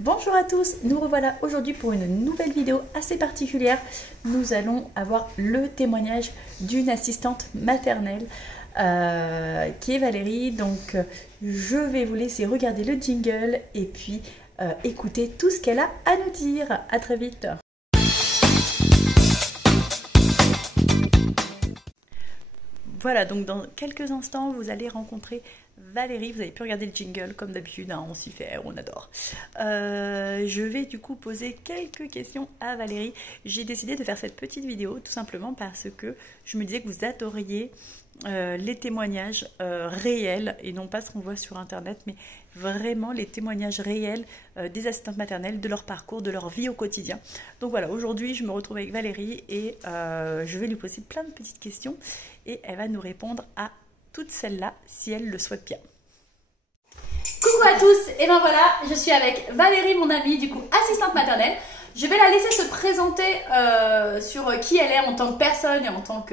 Bonjour à tous, nous revoilà aujourd'hui pour une nouvelle vidéo assez particulière. Nous allons avoir le témoignage d'une assistante maternelle qui est Valérie. Donc je vais vous laisser regarder le jingle et puis écouter tout ce qu'elle a à nous dire. À très vite. Voilà, donc dans quelques instants, vous allez rencontrer Valérie. Vous avez pu regarder le jingle comme d'habitude, hein, on s'y fait, on adore. Je vais du coup poser quelques questions à Valérie. J'ai décidé de faire cette petite vidéo tout simplement parce que je me disais que vous adoriez les témoignages réels et non pas ce qu'on voit sur internet, mais vraiment les témoignages réels des assistantes maternelles, de leur parcours, de leur vie au quotidien. Donc voilà, aujourd'hui je me retrouve avec Valérie et je vais lui poser plein de petites questions et elle va nous répondre à toutes celles-là si elle le souhaite bien. Coucou à tous, et ben voilà, je suis avec Valérie, mon amie, du coup assistante maternelle. Je vais la laisser se présenter sur qui elle est en tant que personne et en tant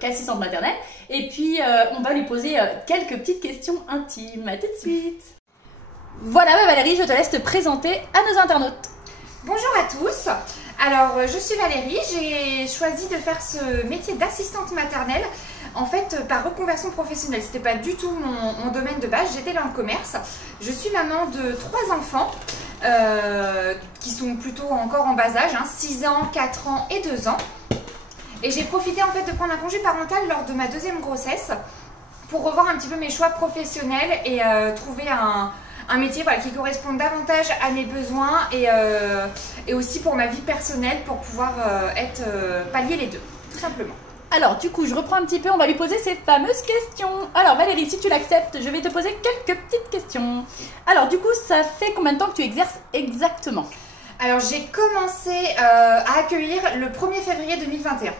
qu'assistante maternelle. Et puis on va lui poser quelques petites questions intimes. À tout de suite. Voilà Valérie, je te laisse te présenter à nos internautes. Bonjour à tous. Alors je suis Valérie, j'ai choisi de faire ce métier d'assistante maternelle en fait par reconversion professionnelle. C'était pas du tout mon domaine de base, j'étais dans le commerce. Je suis maman de 3 enfants qui sont plutôt encore en bas âge, 6 ans, 4 ans et 2 ans. Et j'ai profité en fait de prendre un congé parental lors de ma deuxième grossesse pour revoir un petit peu mes choix professionnels et trouver un métier qui corresponde davantage à mes besoins et aussi pour ma vie personnelle pour pouvoir pallier les deux, tout simplement. Alors du coup, je reprends un petit peu, on va lui poser ces fameuses questions. Alors Valérie, si tu l'acceptes, je vais te poser quelques petites questions. Alors du coup, ça fait combien de temps que tu exerces exactement? Alors j'ai commencé à accueillir le 1er février 2021.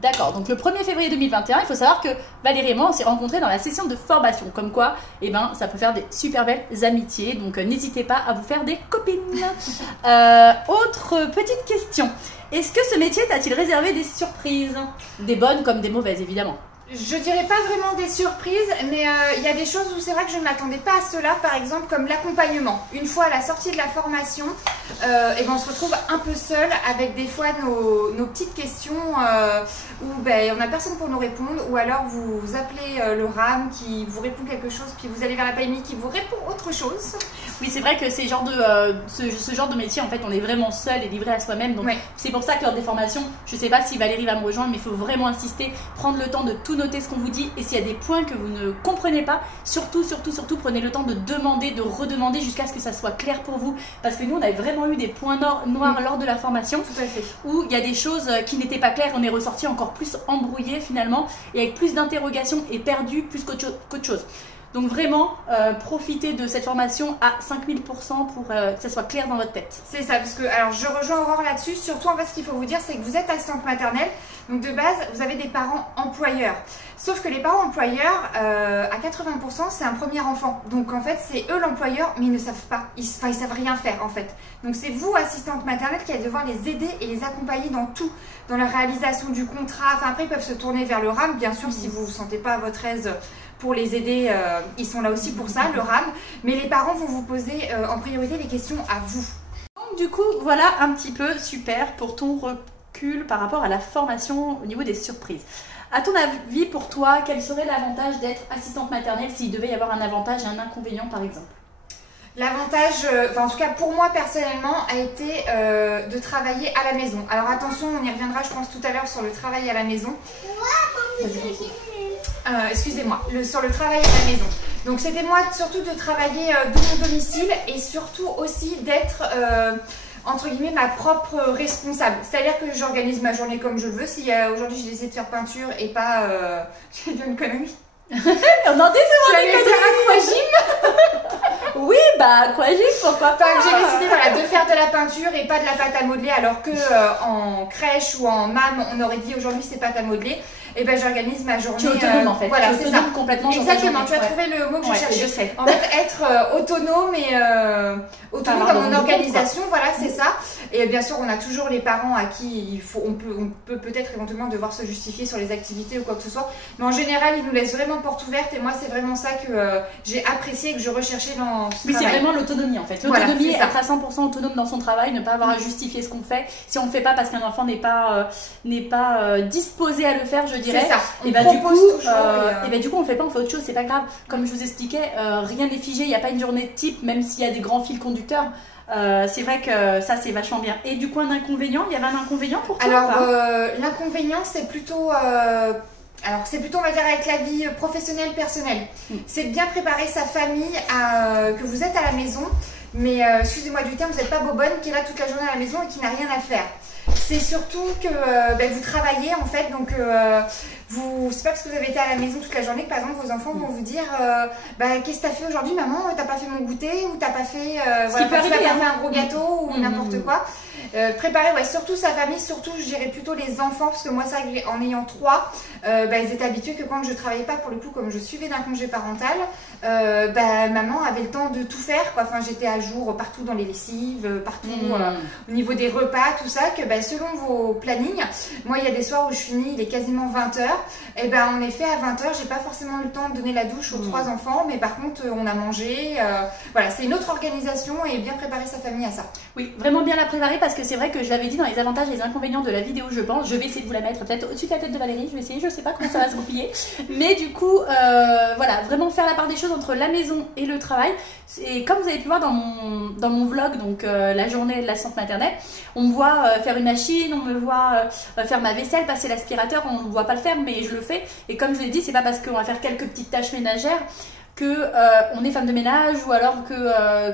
D'accord, donc le 1er février 2021, il faut savoir que Valérie et moi, on s'est rencontrés dans la session de formation. Comme quoi, ça peut faire des super belles amitiés. Donc n'hésitez pas à vous faire des copines. Autre petite question. Est-ce que ce métier t'a-t-il réservé des surprises? Des bonnes comme des mauvaises, évidemment. Je dirais pas vraiment des surprises, mais il y a des choses où c'est vrai que je ne m'attendais pas à cela, par exemple comme l'accompagnement. Une fois à la sortie de la formation, on se retrouve un peu seul avec des fois nos petites questions où on n'a personne pour nous répondre, ou alors vous appelez le RAM qui vous répond quelque chose, puis vous allez vers la PMI qui vous répond autre chose. Oui, c'est vrai que ce genre de métier, en fait, on est vraiment seul et livré à soi-même. Donc, c'est pour ça que lors des formations, je ne sais pas si Valérie va me rejoindre, mais il faut vraiment insister, prendre le temps de tout noter ce qu'on vous dit. Et s'il y a des points que vous ne comprenez pas, surtout, prenez le temps de demander, de redemander jusqu'à ce que ça soit clair pour vous. Parce que nous, on avait vraiment eu des points noirs lors de la formation. Tout à fait. Où il y a des choses qui n'étaient pas claires. On est ressorti encore plus embrouillé finalement et avec plus d'interrogations et perdu plus qu'autre chose. Donc vraiment, profitez de cette formation à 5000% pour que ça soit clair dans votre tête. C'est ça, parce que alors je rejoins Aurore là-dessus. Surtout en fait, ce qu'il faut vous dire, c'est que vous êtes assistante maternelle. Donc de base, vous avez des parents employeurs. Sauf que les parents employeurs, à 80%, c'est un premier enfant. Donc en fait, c'est eux l'employeur, mais ils ne savent pas. Ils savent rien faire en fait. Donc c'est vous, assistante maternelle, qui allez devoir les aider et les accompagner dans tout. Dans la réalisation du contrat. Enfin après, ils peuvent se tourner vers le RAM, bien sûr, si vous ne vous sentez pas à votre aise pour les aider, ils sont là aussi pour ça, le RAM. Mais les parents vont vous poser en priorité les questions à vous. Donc du coup, voilà un petit peu super pour ton recul par rapport à la formation au niveau des surprises. À ton avis, pour toi, quel serait l'avantage d'être assistante maternelle s'il devait y avoir un avantage et un inconvénient par exemple? L'avantage, en tout cas pour moi personnellement, a été de travailler à la maison. Alors attention, on y reviendra je pense tout à l'heure sur le travail à la maison. Excusez-moi, sur le travail à la maison. Donc c'était moi surtout de travailler de mon domicile et surtout aussi d'être entre guillemets ma propre responsable. C'est-à-dire que j'organise ma journée comme je le veux. Si aujourd'hui j'ai décidé de faire peinture et pas... j'ai dit une connerie. On en dit souvent des conneries. Aquagym. Oui, aquagym, pourquoi pas. J'ai décidé de faire de la peinture et pas de la pâte à modeler, alors que en crèche ou en MAM, on aurait dit aujourd'hui c'est pâte à modeler. et ben j'organise ma journée. Tu es autonome en fait. Voilà, tu es c'est autonome ça. complètement. Exactement, tu as trouvé le mot que je cherchais. Je sais. En fait, être autonome et autonome dans mon organisation, voilà, c'est ça. Et bien sûr, on a toujours les parents à qui on peut peut-être éventuellement devoir se justifier sur les activités ou quoi que ce soit. Mais en général, ils nous laissent vraiment porte ouverte et moi, c'est vraiment ça que j'ai apprécié et que je recherchais dans ce travail. C'est vraiment l'autonomie en fait. L'autonomie, voilà, être à 100% autonome dans son travail, ne pas avoir à justifier ce qu'on fait. Si on ne le fait pas parce qu'un enfant n'est pas disposé à le faire, je dirais. C'est ça. Et bah du coup, on le fait pas, on fait autre chose, c'est pas grave. Comme je vous expliquais, rien n'est figé, il n'y a pas une journée de type, même s'il y a des grands fils conducteurs. C'est vrai que ça c'est vachement bien. Et du coup un inconvénient, il y avait un inconvénient pour toi? Alors l'inconvénient c'est plutôt on va dire avec la vie professionnelle, personnelle. C'est de bien préparer sa famille que vous êtes à la maison, mais excusez-moi du terme, vous n'êtes pas bobonne qui est là toute la journée à la maison et qui n'a rien à faire. C'est surtout que vous travaillez en fait, donc c'est pas parce que vous avez été à la maison toute la journée que par exemple vos enfants vont vous dire qu'est-ce que t'as fait aujourd'hui maman, t'as pas fait mon goûter ou t'as pas fait tu pas fait un gros gâteau ou n'importe quoi. Préparer surtout sa famille, surtout je dirais plutôt les enfants, parce que moi ça en ayant 3, ils étaient habitués que quand je travaillais pas, pour le coup comme je suivais d'un congé parental, maman avait le temps de tout faire quoi. Enfin j'étais à jour partout dans les lessives, partout au niveau des repas, tout ça, que selon vos plannings, moi il y a des soirs où je finis, il est quasiment 20h, et en effet à 20h j'ai pas forcément eu le temps de donner la douche aux 3 enfants, mais par contre on a mangé, voilà, c'est une autre organisation et bien préparer sa famille à ça. Oui, vraiment bien la préparer, parce que c'est vrai que je l'avais dit dans les avantages et les inconvénients de la vidéo, je pense. Je vais essayer de vous la mettre peut-être au-dessus de la tête de Valérie, je vais essayer, je sais pas comment ça va se goupiller. Mais du coup, voilà, vraiment faire la part des choses entre la maison et le travail. Et comme vous avez pu voir dans mon vlog, donc la journée de l'assistante maternelle, on me voit faire une machine, on me voit faire ma vaisselle, passer l'aspirateur, on ne voit pas le faire, mais je le fais. Et comme je l'ai dit, c'est pas parce qu'on va faire quelques petites tâches ménagères que on est femme de ménage ou alors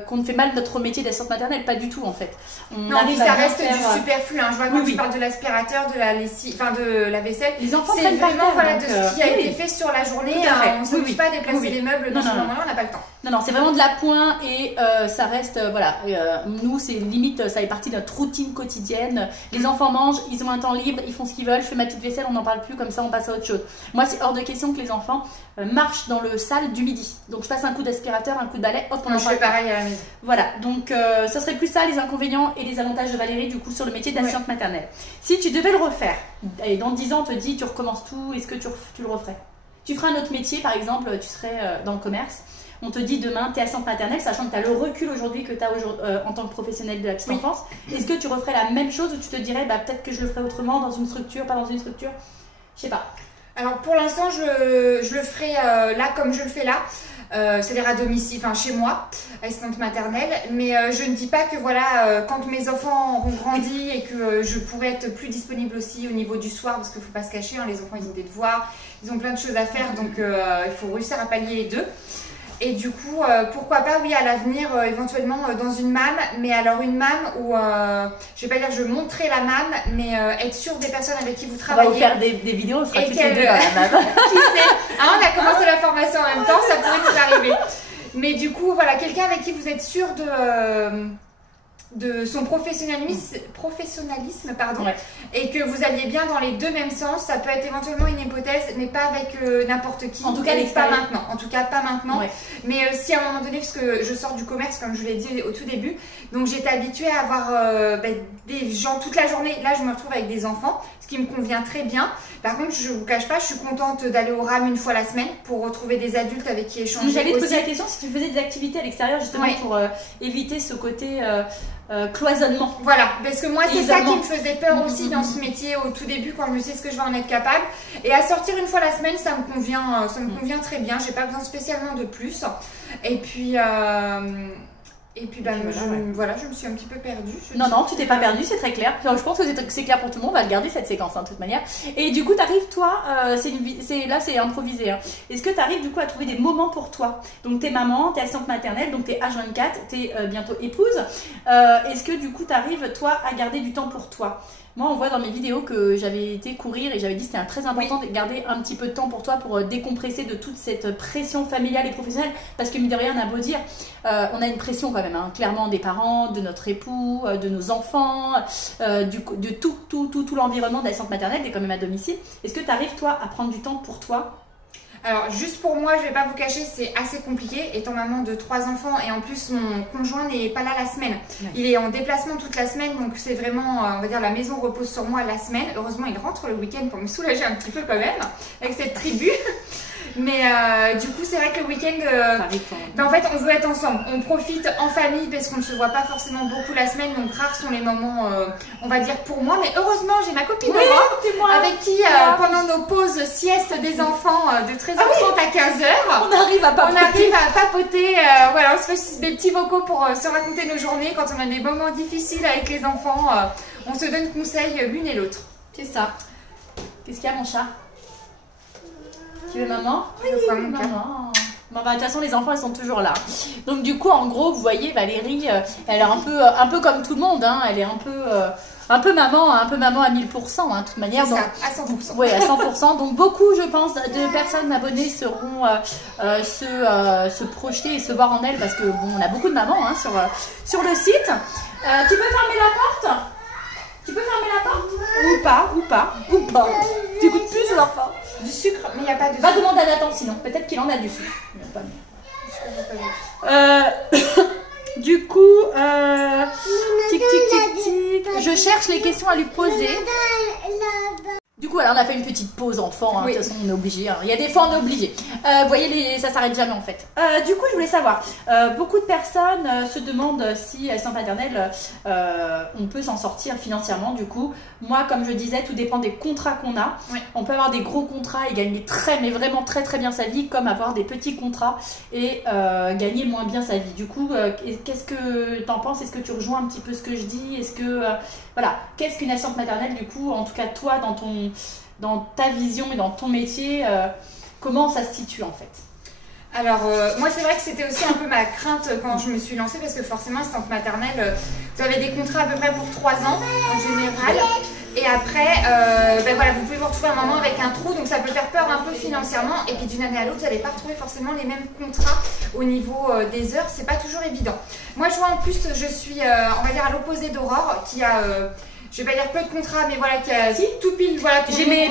qu'on ne fait mal notre métier d'assistante maternelle, pas du tout en fait. Non, mais ça reste du superflu, hein. Je vois quand tu parles de l'aspirateur, de la lessive, enfin de la vaisselle, les enfants c'est vraiment de ce qui a été fait sur la journée, on ne s'amuse pas à déplacer les meubles dans ce moment-là, on n'a pas le temps. Non, c'est vraiment de la pointe et ça reste, voilà, nous c'est limite, ça fait partie de notre routine quotidienne. Les enfants mangent, ils ont un temps libre, ils font ce qu'ils veulent, je fais ma petite vaisselle, on n'en parle plus, comme ça on passe à autre chose. Moi c'est hors de question que les enfants marchent dans le sale du midi. Donc je passe un coup d'aspirateur, un coup de balai, hop, on en parle. Je fais pareil à la maison. Voilà, donc ça serait plus ça les inconvénients et les avantages de Valérie du coup sur le métier d'assistante maternelle. Si tu devais le refaire, et dans 10 ans on te dit tu recommences tout, est-ce que tu le referais? Tu feras un autre métier, par exemple, tu serais dans le commerce. On te dit demain, tu es assistante maternelle, sachant que tu as le recul aujourd'hui que tu as en tant que professionnelle de la petite enfance. Est-ce que tu referais la même chose ou tu te dirais peut-être que je le ferais autrement, dans une structure, pas dans une structure? Je sais pas. Alors pour l'instant, je le ferai là comme je le fais là. C'est-à-dire à domicile, enfin chez moi, assistante maternelle, mais je ne dis pas que voilà, quand mes enfants auront grandi et que je pourrai être plus disponible aussi au niveau du soir, parce qu'il ne faut pas se cacher, hein, les enfants ils ont des devoirs, ils ont plein de choses à faire, donc il faut réussir à pallier les deux. Et du coup, pourquoi pas, oui, à l'avenir, éventuellement dans une MAM, mais alors une MAM où, je vais pas dire que je montrerai la MAM, mais être sûr des personnes avec qui vous travaillez. On va vous faire des vidéos, on sera tous les deux dans la MAM. Qui sait, hein, on a commencé la formation en même temps, ça pourrait nous arriver. Mais du coup, voilà, quelqu'un avec qui vous êtes sûr de son professionnalisme, pardon, et que vous alliez bien dans les deux mêmes sens, ça peut être éventuellement une hypothèse, mais pas avec n'importe qui. En tout cas, pas maintenant. En tout cas, pas maintenant. Ouais. Mais si à un moment donné, parce que je sors du commerce, comme je vous l'ai dit au tout début, donc j'étais habituée à avoir des gens toute la journée. Là, je me retrouve avec des enfants, ce qui me convient très bien. Par contre, je vous cache pas, je suis contente d'aller au RAM une fois la semaine pour retrouver des adultes avec qui échanger. J'allais te poser la question si tu faisais des activités à l'extérieur, justement, pour éviter ce côté cloisonnement. Voilà, parce que moi c'est ça qui me faisait peur aussi dans ce métier au tout début, quand je me disais ce que je vais en être capable. Et à sortir une fois la semaine, ça me convient très bien. J'ai pas besoin spécialement de plus. Et puis je me suis un petit peu perdue. Non, tu t'es pas perdue, c'est très clair. Je pense que c'est clair pour tout le monde, on va le garder cette séquence de toute manière. Et du coup, t'arrives toi, là c'est improvisé. Hein. Est-ce que t'arrives du coup à trouver des moments pour toi? Donc t'es maman, t'es assistante maternelle, donc t'es H24, t'es bientôt épouse. Est-ce que du coup t'arrives toi à garder du temps pour toi? Moi, on voit dans mes vidéos que j'avais été courir et j'avais dit que c'était très important de garder un petit peu de temps pour toi pour décompresser de toute cette pression familiale et professionnelle. Parce que, mine de rien, on a beau dire, on a une pression quand même, hein, clairement, des parents, de notre époux, de nos enfants, de tout l'environnement d'assistante maternelle, t'es quand même à domicile. Est-ce que tu arrives, toi, à prendre du temps pour toi? Alors juste pour moi, je vais pas vous cacher, c'est assez compliqué étant maman de 3 enfants et en plus mon conjoint n'est pas là la semaine. Il est en déplacement toute la semaine, donc c'est vraiment, on va dire, la maison repose sur moi la semaine. Heureusement, il rentre le week-end pour me soulager un petit peu quand même avec cette tribu. Mais du coup, c'est vrai que le week-end, en fait, on veut être ensemble. On profite en famille parce qu'on ne se voit pas forcément beaucoup la semaine. Donc, rares sont les moments, on va dire, pour moi. Mais heureusement, j'ai ma copine Aurore, avec qui, pendant nos pauses sieste des enfants de 13h30 à 15h, on arrive à papoter. Voilà, on se fait des petits vocaux pour se raconter nos journées. Quand on a des moments difficiles avec les enfants, on se donne conseil l'une et l'autre. C'est ça. Qu'est-ce qu'il y a, mon chat? Tu veux maman? Oui, maman. Bon, bah, de toute façon, les enfants, ils sont toujours là. Donc, du coup, en gros, vous voyez, Valérie, elle est un peu comme tout le monde. Hein, elle est un peu maman à 1000%, hein, de toute manière. C'est ça, à 100%. Oui, à 100%. Donc, beaucoup, je pense, de personnes abonnées seront se projeter et se voir en elle parce que, bon, on a beaucoup de mamans hein, sur le site. Tu peux fermer la porte? Tu peux fermer la porte? Ou pas. Tu goûtes plus l'enfant? Du sucre, mais il n'y a pas de sucre. Va demander à Nathan sinon, peut-être qu'il en a du sucre. Du coup, tic. Je cherche les questions à lui poser. Du coup, alors on a fait une petite pause enfant, hein, de toute façon on est obligé. Hein. Il y a des fois on est obligé. Vous voyez, ça s'arrête jamais en fait. Du coup, je voulais savoir, beaucoup de personnes se demandent si assistante maternelle, on peut s'en sortir financièrement. Du coup, moi, comme je disais, tout dépend des contrats qu'on a. Oui. On peut avoir des gros contrats et gagner mais vraiment très bien sa vie, comme avoir des petits contrats et gagner moins bien sa vie. Du coup, qu'est-ce que tu en penses? Est-ce que tu rejoins un petit peu ce que je dis? Est-ce que voilà, qu'est-ce qu'une assistante maternelle du coup, en tout cas toi dans ta vision et dans ton métier, comment ça se situe en fait? Alors moi c'est vrai que c'était aussi un peu ma crainte quand je me suis lancée parce que forcément assistante maternelle, vous avez des contrats à peu près pour 3 ans en général et après ben voilà, vous pouvez vous retrouver un moment avec un trou donc ça peut faire peur un peu financièrement et puis d'une année à l'autre vous n'allez pas retrouver forcément les mêmes contrats au niveau des heures, c'est pas toujours évident. Moi je vois en plus je suis on va dire à l'opposé d'Aurore qui a je vais pas dire peu de contrats, mais voilà, qui a tout pile. Voilà, j'ai mes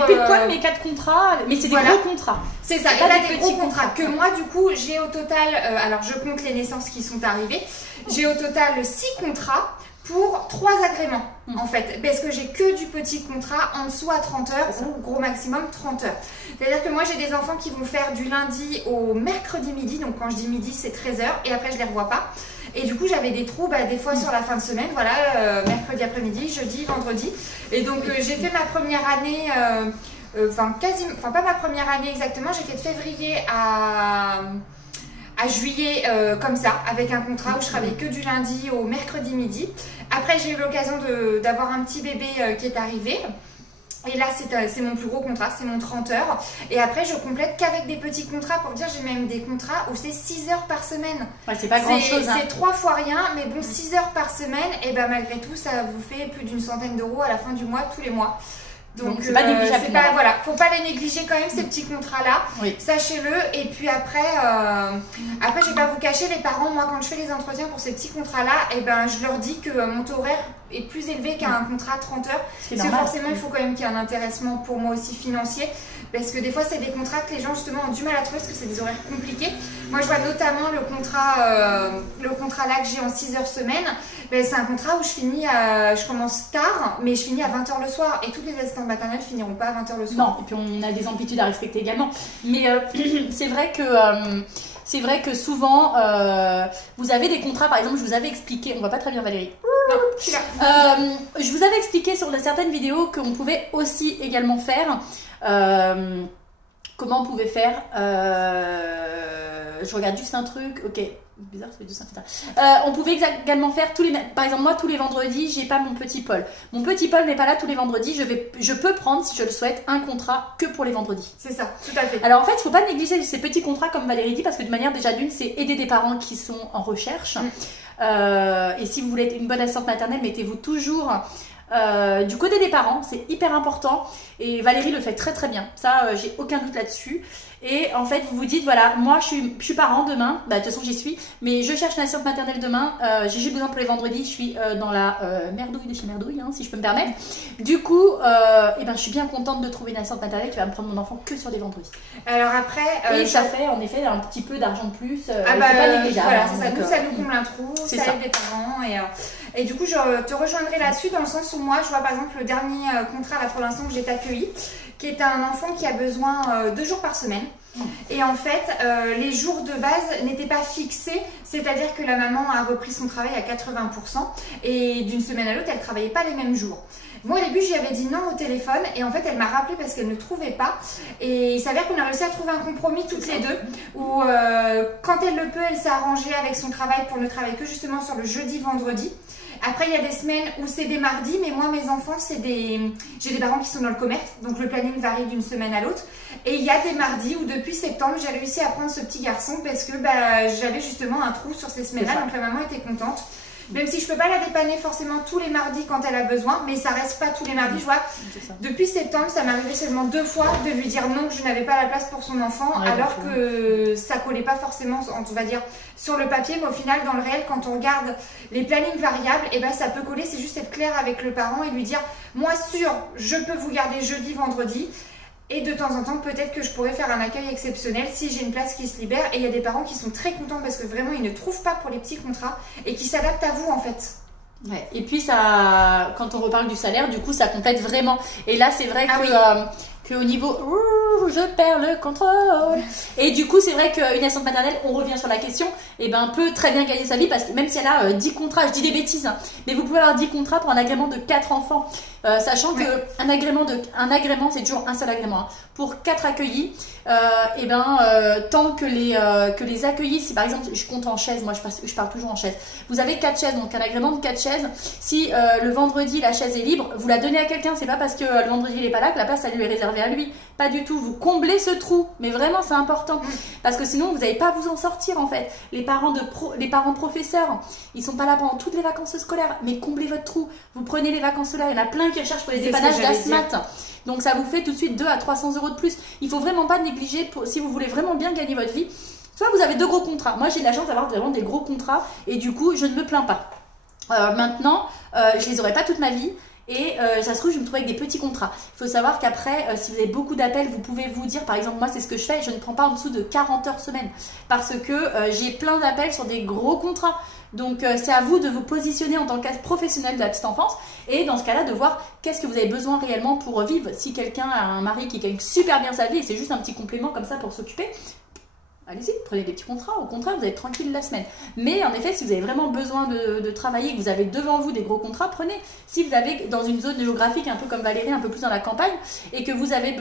4 contrats, mais c'est des gros contrats. C'est ça, et là des gros contrats. Que moi, du coup, j'ai au total, alors je compte les naissances qui sont arrivées, j'ai au total 6 contrats pour 3 agréments, en fait. Parce que j'ai que du petit contrat en dessous à 30 heures, ou gros maximum 30 heures. C'est-à-dire que moi, j'ai des enfants qui vont faire du lundi au mercredi midi, donc quand je dis midi, c'est 13 heures, et après, je les revois pas. Et du coup, j'avais des trous des fois sur la fin de semaine, voilà, mercredi après-midi, jeudi, vendredi. Et donc, j'ai fait ma première année, pas ma première année exactement, j'ai fait de février à juillet comme ça, avec un contrat où je travaillais que du lundi au mercredi midi. Après, j'ai eu l'occasion d'avoir un petit bébé qui est arrivé. Et là, c'est mon plus gros contrat, c'est mon 30 heures. Et après, je complète qu'avec des petits contrats. Pour dire, j'ai même des contrats où c'est 6 heures par semaine. Ouais, c'est pas grand-chose. C'est 3 fois rien, mais bon, 6 heures par semaine. Et ben malgré tout, ça vous fait plus d'une centaine d'euros à la fin du mois, tous les mois. Donc c'est pas négligeable. Voilà, faut pas les négliger quand même ces petits contrats-là. Oui. Sachez-le. Et puis après, je vais pas vous cacher, les parents, moi quand je fais les entretiens pour ces petits contrats-là, et ben je leur dis que mon taux horaire est plus élevé qu'un contrat à 30 heures. Parce que forcément, il faut quand même qu'il y ait un intéressement pour moi aussi financier. Parce que des fois, c'est des contrats que les gens justement ont du mal à trouver parce que c'est des horaires compliqués. Moi, je vois notamment le contrat là que j'ai en 6 heures semaine. Ben, c'est un contrat où je commence tard, mais je finis à 20h le soir. Et toutes les assistantes maternelles finiront pas à 20h le soir. Non, et puis on a des amplitudes à respecter également. Mais c'est vrai que souvent, vous avez des contrats, par exemple, je vous avais expliqué, on voit pas très bien Valérie. Non, je suis là. Je vous avais expliqué sur certaines vidéos qu'on pouvait aussi également faire. Comment on pouvait faire je regarde juste un truc, ok, bizarre, ça fait 2 cm. On pouvait également faire par exemple moi tous les vendredis, j'ai pas mon petit Paul. Mon petit Paul n'est pas là tous les vendredis, je peux prendre si je le souhaite un contrat que pour les vendredis. C'est ça, tout à fait. Alors en fait, il faut pas négliger ces petits contrats comme Valérie dit parce que de manière déjà d'une, c'est aider des parents qui sont en recherche. Et si vous voulez être une bonne assistante maternelle, mettez-vous toujours Du côté des parents, c'est hyper important et Valérie le fait très très bien. Ça, j'ai aucun doute là-dessus. Et en fait, vous vous dites, voilà, moi je suis parent demain, bah, de toute façon j'y suis, mais je cherche une assistante maternelle demain, j'ai juste besoin pour les vendredis, je suis dans la merdouille de chez Merdouille, hein, si je peux me permettre. Du coup, eh ben, je suis bien contente de trouver une assistante maternelle qui va me prendre mon enfant que sur des vendredis. Alors après... et ça fait en effet un petit peu d'argent de plus, c'est bah, pas négligeable. Voilà, hein, c'est ça, donc, nous ça nous comble un trou, ça aide les parents et du coup je te rejoindrai là-dessus dans le sens où moi je vois par exemple le dernier contrat là pour l'instant que j'ai accueilli qui est un enfant qui a besoin 2 jours par semaine. Et en fait, les jours de base n'étaient pas fixés, c'est-à-dire que la maman a repris son travail à 80% et d'une semaine à l'autre, elle ne travaillait pas les mêmes jours. Moi au début, j'y avais dit non au téléphone et en fait, elle m'a rappelé parce qu'elle ne trouvait pas. Et il s'avère qu'on a réussi à trouver un compromis toutes les deux où quand elle le peut, elle s'est arrangée avec son travail pour ne travailler que justement sur le jeudi-vendredi. Après, il y a des semaines où c'est des mardis, mais moi, mes enfants, j'ai des parents qui sont dans le commerce, donc le planning varie d'une semaine à l'autre. Et il y a des mardis où depuis septembre, j'ai réussi à prendre ce petit garçon parce que bah, j'avais justement un trou sur ces semaines-là, donc la maman était contente. Même si je peux pas la dépanner forcément tous les mardis quand elle a besoin, mais ça reste pas tous les mardis. Je vois, depuis septembre, ça m'est arrivé seulement 2 fois de lui dire non, que je n'avais pas la place pour son enfant, alors que ça collait pas forcément, on va dire, sur le papier, mais au final, dans le réel, quand on regarde les plannings variables, et ben ça peut coller. C'est juste être clair avec le parent et lui dire, moi sûr, je peux vous garder jeudi, vendredi. Et de temps en temps, peut-être que je pourrais faire un accueil exceptionnel si j'ai une place qui se libère. Et il y a des parents qui sont très contents parce que vraiment, ils ne trouvent pas pour les petits contrats et qui s'adaptent à vous en fait. Ouais. Et puis, ça, quand on reparle du salaire, du coup, ça complète vraiment. Et là, c'est vrai qu'au niveau... je perds le contrôle. Et du coup, c'est vrai qu'une assistante maternelle, on revient sur la question, et ben, peut très bien gagner sa vie parce que même si elle a 10 contrats, je dis des bêtises, hein, mais vous pouvez avoir 10 contrats pour un agrément de 4 enfants. Sachant qu'un agrément, c'est toujours un seul agrément. Hein. Pour 4 accueillis, tant que les accueillis, si par exemple, je compte en chaises, moi je parle toujours en chaises, vous avez 4 chaises, donc un agrément de 4 chaises, si le vendredi la chaise est libre, vous la donnez à quelqu'un, c'est pas parce que le vendredi il est pas là que la place elle lui est réservée à lui, pas du tout, vous comblez ce trou, mais vraiment c'est important, parce que sinon vous n'allez pas vous en sortir en fait. Les parents professeurs, ils sont pas là pendant toutes les vacances scolaires, mais comblez votre trou, vous prenez les vacances scolaires, il y en a plein qui recherchent pour les dépannages d'ASMAT. Donc ça vous fait tout de suite 200 à 300 euros de plus. Il faut vraiment pas négliger si vous voulez vraiment bien gagner votre vie. Soit vous avez 2 gros contrats. Moi j'ai de la chance d'avoir vraiment des gros contrats et du coup je ne me plains pas. Maintenant, je les aurai pas toute ma vie. Et ça se trouve, je vais me trouver avec des petits contrats. Il faut savoir qu'après, si vous avez beaucoup d'appels, vous pouvez vous dire, par exemple, moi c'est ce que je fais, je ne prends pas en dessous de 40 heures semaine. Parce que j'ai plein d'appels sur des gros contrats. Donc c'est à vous de vous positionner en tant que professionnel de la petite enfance et dans ce cas-là de voir qu'est-ce que vous avez besoin réellement pour vivre. Si quelqu'un a un mari qui gagne super bien sa vie et c'est juste un petit complément comme ça pour s'occuper, allez-y, prenez des petits contrats, au contraire vous êtes tranquille la semaine. Mais en effet, si vous avez vraiment besoin de travailler, que vous avez devant vous des gros contrats, prenez. Si vous avez dans une zone géographique un peu comme Valérie, un peu plus dans la campagne, et que vous avez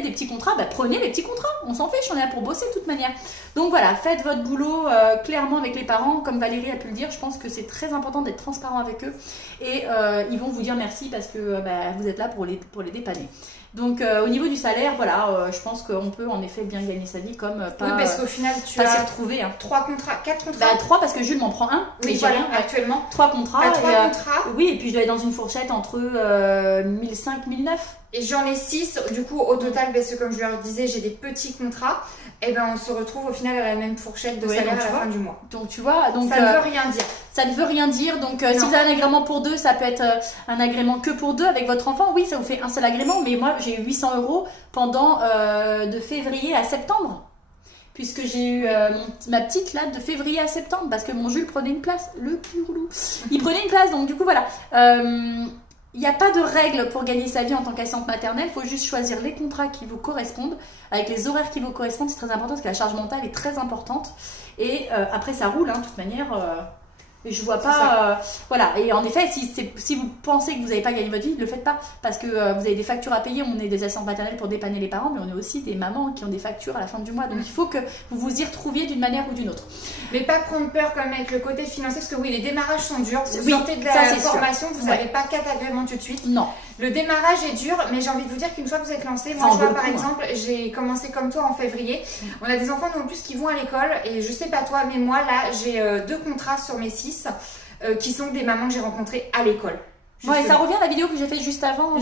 des petits contrats, bah, prenez les petits contrats, on s'en fiche, on est là pour bosser de toute manière. Donc voilà, faites votre boulot clairement avec les parents, comme Valérie a pu le dire, je pense que c'est très important d'être transparent avec eux, et ils vont vous dire merci parce que vous êtes là pour les dépanner. Donc au niveau du salaire, voilà, je pense qu'on peut en effet bien gagner sa vie comme pas. Oui, parce qu'au final, tu as retrouvé 3 contrats, 4 contrats. 3 parce que Jules m'en prend un. Oui, voilà, actuellement. 3 contrats. 3 contrats. Oui, et puis je dois être dans une fourchette entre 1005 1009. Et j'en ai 6, du coup au total, parce que comme je leur disais, j'ai des petits contrats, et ben on se retrouve au final à la même fourchette de salaire à la fin du mois. Donc tu vois, donc, ça ne veut rien dire. Ça ne veut rien dire, donc si vous avez un agrément pour 2, ça peut être un agrément que pour 2 avec votre enfant, oui ça vous fait un seul agrément, mais moi j'ai eu 800 € pendant de février à septembre. Puisque j'ai eu ma petite là de février à septembre, parce que mon Jules prenait une place, le plus relou. Il prenait une place, donc du coup voilà. Il n'y a pas de règle pour gagner sa vie en tant qu'assistante maternelle, il faut juste choisir les contrats qui vous correspondent, avec les horaires qui vous correspondent, c'est très important parce que la charge mentale est très importante. Et après ça roule, hein, de toute manière, je vois pas... voilà, et en effet, si vous pensez que vous n'avez pas gagné votre vie, ne le faites pas, parce que vous avez des factures à payer, on est des assistantes maternelles pour dépanner les parents, mais on est aussi des mamans qui ont des factures à la fin du mois, donc il faut que vous vous y retrouviez d'une manière ou d'une autre. Mais pas prendre peur comme avec le côté financier, parce que oui, les démarrages sont durs, vous oui, sortez de la formation, vous n'avez pas 4 agréments tout de suite. Non. Le démarrage est dur, mais j'ai envie de vous dire qu'une fois que vous êtes lancé, moi je vois par exemple, j'ai commencé comme toi en février, on a des enfants non plus qui vont à l'école, et je sais pas toi, mais moi là j'ai 2 contrats sur mes 6 qui sont des mamans que j'ai rencontrées à l'école. Ouais, ça revient à la vidéo que j'ai fait juste avant.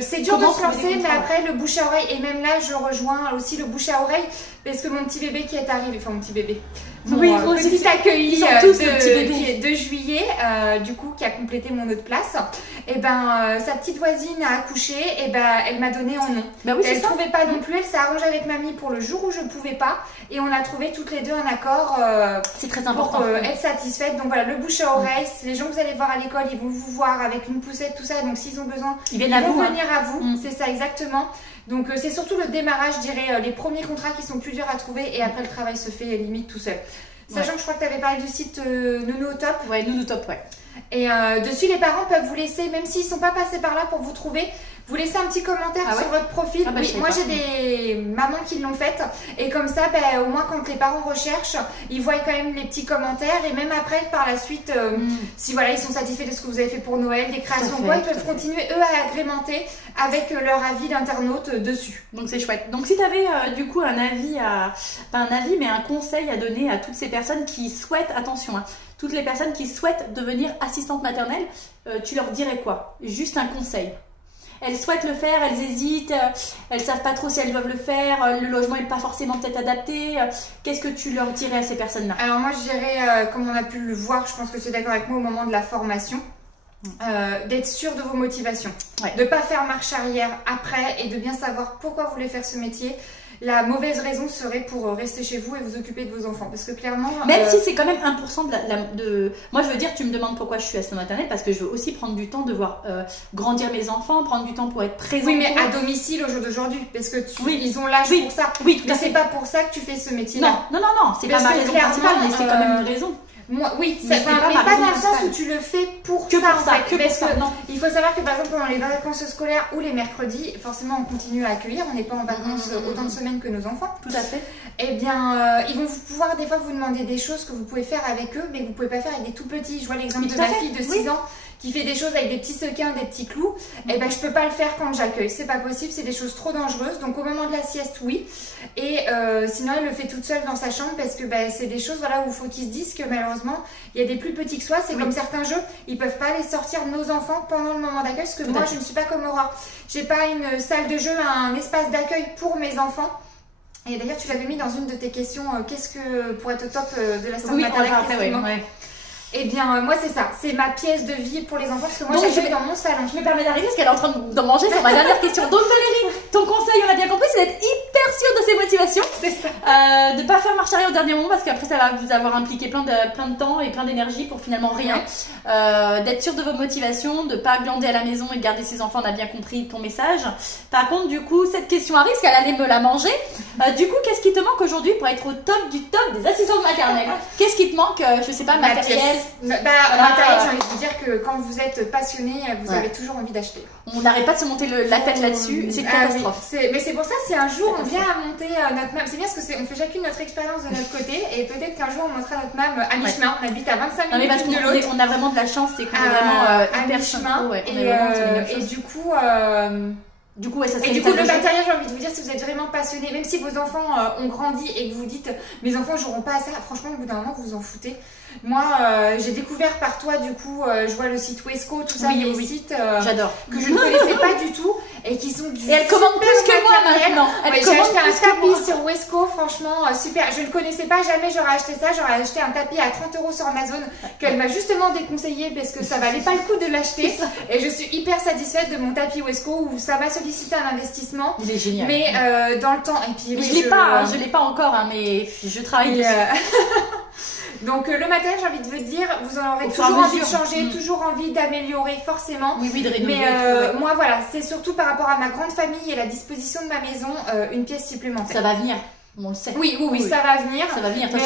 C'est dur de se lancer, mais après le bouche à oreille, et même là je rejoins aussi le bouche à oreille, parce que mon petit bébé qui est arrivé, enfin mon petit bébé, mon petit accueilli de juillet, du coup qui a complété mon autre place, et ben sa petite voisine a accouché, et ben elle m'a donné en nom. Bah oui, elle ne trouvait pas non plus, elle s'est arrangée avec mamie pour le jour où je pouvais pas, et on a trouvé toutes les deux un accord. C'est très important pour être satisfaite. Donc voilà, le bouche à oreille, les gens que vous allez voir à l'école, ils vont vous voir avec une poussette, tout ça, donc s'ils ont besoin, ils vont venir à vous, c'est ça exactement. Donc c'est surtout le démarrage, je dirais, les premiers contrats qui sont plus durs à trouver, et après le travail se fait limite tout seul. Sachant que je crois que tu avais parlé du site Nounou au Top. Ouais, Nounou Top, ouais. Et dessus, les parents peuvent vous laisser, même s'ils ne sont pas passés par là pour vous trouver, vous laissez un petit commentaire sur votre profil. Oui, moi j'ai des mamans qui l'ont fait, et comme ça, au moins quand les parents recherchent, ils voient quand même les petits commentaires, et même après, par la suite, si voilà, ils sont satisfaits de ce que vous avez fait pour Noël, des créations, quoi, ils peuvent continuer eux à agrémenter avec leur avis d'internaute dessus. Donc c'est chouette. Donc si tu avais du coup un avis pas un avis, mais un conseil à donner à toutes ces personnes qui souhaitent, attention, toutes les personnes qui souhaitent devenir assistante maternelle, tu leur dirais quoi? Juste un conseil. Elles souhaitent le faire, elles hésitent, elles savent pas trop si elles doivent le faire, le logement n'est pas forcément peut-être adapté. Qu'est-ce que tu leur dirais à ces personnes-là? Alors moi je dirais, comme on a pu le voir, je pense que tu es d'accord avec moi au moment de la formation, d'être sûr de vos motivations, de ne pas faire marche arrière après, et de bien savoir pourquoi vous voulez faire ce métier. La mauvaise raison serait pour rester chez vous et vous occuper de vos enfants. Parce que clairement... Même si c'est quand même 1% de... Moi, je veux dire, tu me demandes pourquoi je suis assistante maternelle, parce que je veux aussi prendre du temps de voir grandir mes enfants, prendre du temps pour être présente. Oui, mais à domicile au jour d'aujourd'hui. Parce que ils ont l'âge pour ça. Oui, tout à mais fait. c'est pas pour ça que tu fais ce métier-là. Non. C'est pas ma raison principale, mais c'est quand même une raison. Moi, oui, mais pas dans le sens où tu le fais pour ça. Il faut savoir que par exemple pendant les vacances scolaires ou les mercredis, forcément on continue à accueillir, on n'est pas en vacances autant de semaines que nos enfants. Tout à fait. Eh bien, ils vont pouvoir des fois vous demander des choses que vous pouvez faire avec eux, mais que vous pouvez pas faire avec des tout petits. Je vois l'exemple de ma fille de 6 ans qui fait des choses avec des petits sequins, des petits clous. Eh ben, je peux pas le faire quand j'accueille, c'est pas possible, c'est des choses trop dangereuses. Donc au moment de la sieste, oui. Et sinon, elle le fait toute seule dans sa chambre, parce que c'est des choses où il faut qu'ils se disent que malheureusement, il y a des plus petits que soi. C'est comme certains jeux, ils peuvent pas les sortir de nos enfants pendant le moment d'accueil, parce que moi, je ne suis pas comme Aurore. J'ai pas une salle de jeu, un espace d'accueil pour mes enfants. Et d'ailleurs, tu l'avais mis dans une de tes questions, qu'est-ce que pour être au top de la salle maternelle? Eh bien, moi, c'est ça. C'est ma pièce de vie pour les enfants, parce que moi, j'accueille dans mon salon. Je me permets d'arriver parce qu'elle est en train de manger, c'est ma dernière question. Donc, Valérie, ton conseil, on a bien compris, c'est d'être hyper sûre de ses motivations. C'est ça. De ne pas faire marche arrière au dernier moment, parce qu'après, ça va vous avoir impliqué plein de temps et plein d'énergie pour finalement rien. D'être sûre de vos motivations, de ne pas glander à la maison et de garder ses enfants, on a bien compris ton message. Par contre, du coup, cette question arrive, parce qu'elle allait me la manger. Du coup, qu'est-ce qui te manque aujourd'hui pour être au top du top des assistantes maternelles? Qu'est-ce qui te manque, je sais pas, matériel? Matériel, j'ai envie de vous dire que quand vous êtes passionné, vous avez toujours envie d'acheter. On n'arrête pas de se monter la tête là-dessus, c'est une catastrophe. Mais c'est pour ça, si un jour on vient à monter notre MAM, c'est bien parce qu'on fait chacune notre expérience de notre côté, et peut-être qu'un jour on montera notre MAM à mi-chemin. On habite à 25 minutes de l'autre. On a vraiment de la chance, c'est qu'on est vraiment hyper mi-chemin. Et du coup... le matériel, j'ai envie de vous dire, si vous êtes vraiment passionné, même si vos enfants ont grandi et que vous dites mes enfants joueront pas à ça, franchement au bout d'un moment vous vous en foutez. Moi j'ai découvert par toi, du coup je vois le site Wesco, tout ça, des sites j'adore, que je ne connaissais pas du tout et qui sont du... Et elle commande plus que moi maintenant. J'ai acheté un tapis sur Wesco, franchement super, je ne connaissais pas, jamais j'aurais acheté ça. J'aurais acheté un tapis à 30 € sur Amazon qu'elle m'a justement déconseillé parce que ça valait pas le coup de l'acheter, et je suis hyper satisfaite de mon tapis Wesco, où ça m'a sollicité un investissement. Il est génial. Mais dans le temps, et puis je l'ai pas encore, mais je travaille dessus. Donc le matériel, j'ai envie de vous dire, vous en aurez toujours envie de changer, toujours envie d'améliorer forcément. Oui, de rénover. Mais moi voilà, c'est surtout par rapport à ma grande famille et la disposition de ma maison, une pièce supplémentaire. Ça va venir. On le sait. Oui, ça va venir. Ça va venir. Mais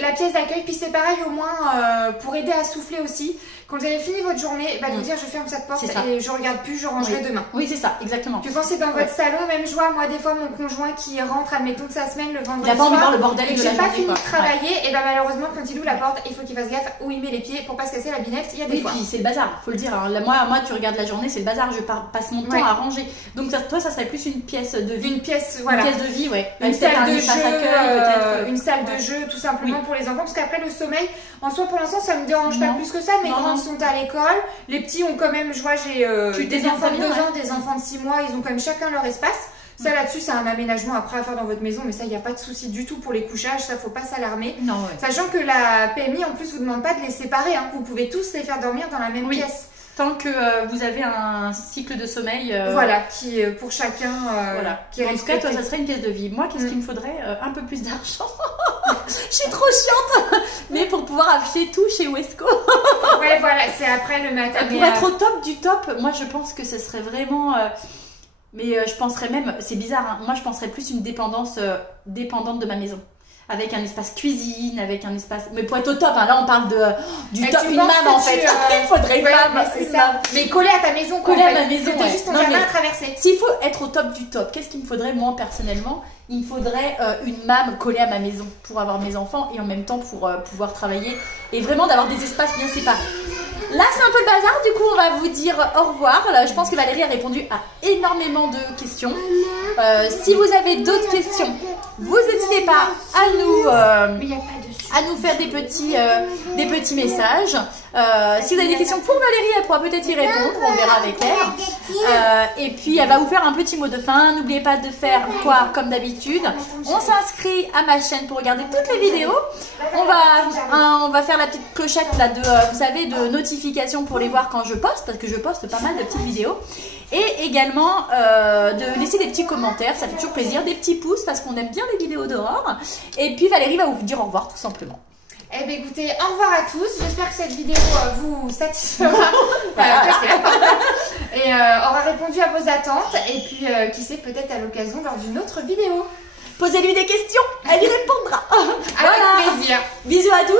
la pièce d'accueil, puis c'est pareil au moins pour aider à souffler aussi. Quand vous avez fini votre journée, de vous dire je ferme cette porte et je regarde plus, je rangerai demain. Oui, c'est ça, exactement. Que quand c'est dans votre salon, même je vois moi des fois mon conjoint qui rentre, admettons de sa semaine le vendredi soir, il a pas envie de voir le bordel de la journée. J'ai pas fini de travailler, et malheureusement quand il ouvre la porte, il faut qu'il fasse gaffe où il met les pieds pour pas se casser la binette. Il y a des fois. Et puis c'est le bazar, faut le dire. Hein. Moi, tu regardes la journée, c'est le bazar. Je passe mon temps à ranger. Donc toi, ça serait plus une pièce de vie. Une pièce, voilà. Une pièce de vie, ouais. Une salle de jeu, une salle de jeu tout simplement pour les enfants, parce qu'après le sommeil, en soi pour l'instant ça me dérange pas plus que ça, mais grand grandes sont à l'école. Les petits ont quand même, je vois, j'ai des enfants de 2 ans, des enfants de 6 mois, ils ont quand même chacun leur espace. Ça là-dessus, c'est un aménagement après à faire dans votre maison, mais ça, il n'y a pas de souci du tout pour les couchages, ça, faut pas s'alarmer. Non, ouais. Sachant que la PMI, en plus, vous demande pas de les séparer, hein. Vous pouvez tous les faire dormir dans la même pièce. Tant que vous avez un cycle de sommeil. Voilà, qui pour chacun. Voilà. Qui est En tout cas, toi, ça serait une pièce de vie. Moi, qu'est-ce qu'il me faudrait? Un peu plus d'argent. Je suis trop chiante. Mais pour pouvoir acheter tout chez Wesco. Ouais, voilà, c'est après le matin. Pour être au top du top, moi, je pense que ce serait vraiment. Mais je penserais même, c'est bizarre, hein, moi je penserais plus une dépendance dépendante de ma maison. Avec un espace cuisine, avec un espace. Mais pour être au top, hein, là on parle du top, une mame en fait. Il faudrait une mame. Mais collé à ta maison, collé à ma maison. C'était juste ton jardin à traverser. S'il faut être au top du top, qu'est-ce qu'il me faudrait moi personnellement? Il me faudrait une mame collée à ma maison pour avoir mes enfants et en même temps pour pouvoir travailler et vraiment d'avoir des espaces bien séparés. Là, c'est un peu le bazar, du coup, on va vous dire au revoir. Là, je pense que Valérie a répondu à énormément de questions. Si vous avez d'autres questions, vous n'hésitez pas à nous faire des petits messages. Si vous avez des questions pour Valérie, elle pourra peut-être y répondre, on verra avec elle. Et puis, elle va vous faire un petit mot de fin. N'oubliez pas de faire quoi, comme d'habitude. On s'inscrit à ma chaîne pour regarder toutes les vidéos. On va faire la petite clochette là vous savez, de notification pour les voir quand je poste, parce que je poste pas mal de petites vidéos. Et également de laisser des petits commentaires, ça fait toujours plaisir, des petits pouces parce qu'on aime bien les vidéos dehors. Et puis Valérie va vous dire au revoir tout simplement. Eh bien écoutez, au revoir à tous, j'espère que cette vidéo vous satisfera et aura répondu à vos attentes et puis qui sait peut-être à l'occasion lors d'une autre vidéo. Posez-lui des questions, elle y répondra. Avec plaisir. Bisous à tous.